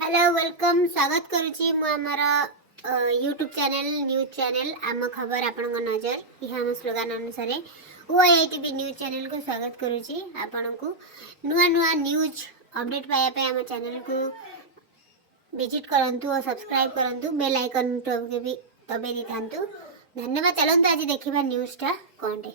Hello welcome स्वागत करुच्ची YouTube channel news channel आम खबर आपण नजर यह आम स्लोगान अनुसार ओआईटीवी न्यूज चैनल को स्वागत करुच्ची आपण को नुआ नुआ न्यूज अपडेट पाइबा आम चैनल को विजिट करंतु और सब्सक्राइब करंतु बेल आइकन भी दबे दी थांतु। धन्यवाद। चलंतु आज देखिबा न्यूज टा कोंडे।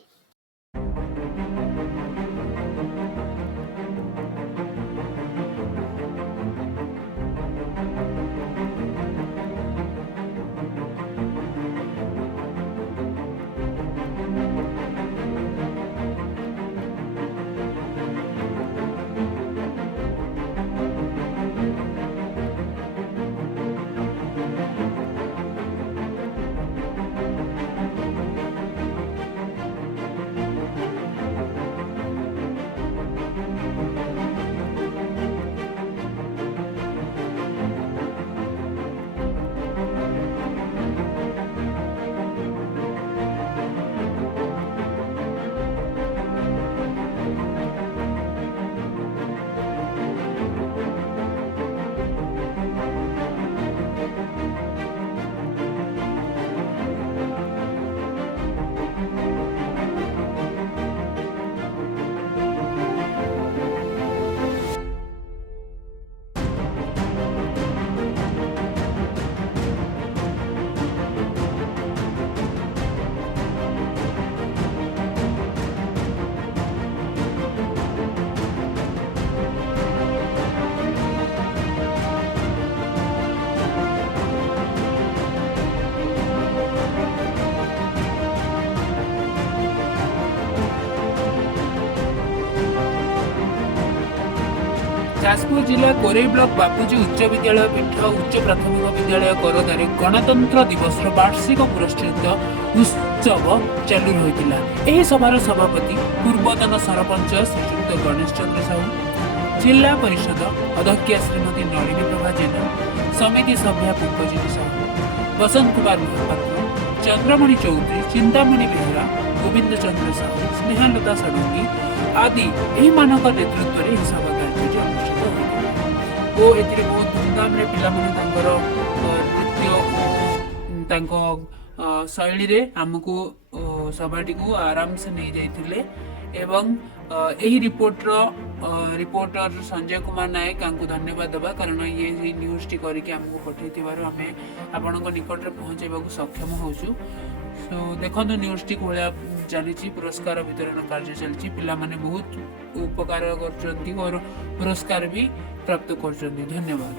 जाजपुर जिला कोरेई ब्लॉक बापूजी उच्च विद्यालय पीठ उच्च प्राथमिक विद्यालय करदारे गणतंत्र दिवस वार्षिक पुरस्कृत उत्सव चालू रही। सभार सभापति पूर्वतन सरपंच श्रीयुक्त गणेश चंद्र साहू, जिला परिषद अध्यक्षा श्रीमती नलिनी प्रभा जेना, समिति सभ्या पुष्पज्योति साहू, बसंत कुमार महापात्र, चंद्रमणि चौधरी, चिंतामणि बेहरा, गोविंद चंद्र साहू, स्नेहलता षडंगी आदि नेतृत्व में सभा कार्य अनुष्ठित होता और एथिरे बहुत धूमधाम रे पिला माने तांकर नृत्य शैली रे हमको सभाटी को आराम से नहीं जाइथिले एवं एही रिपोर्टर संजय कुमार नायक को धन्यवाद देवा कारण ये न्यूज टी करके हमको पठै आमे आपनक निकट रे पहुंचेबा को सक्षम होछु। सो देखो न्यूज टी कोला चली पुरस्कार वितरण कार्य चलती पिला माने बहुत उपकार कर और पुरस्कार भी प्राप्त कर। धन्यवाद।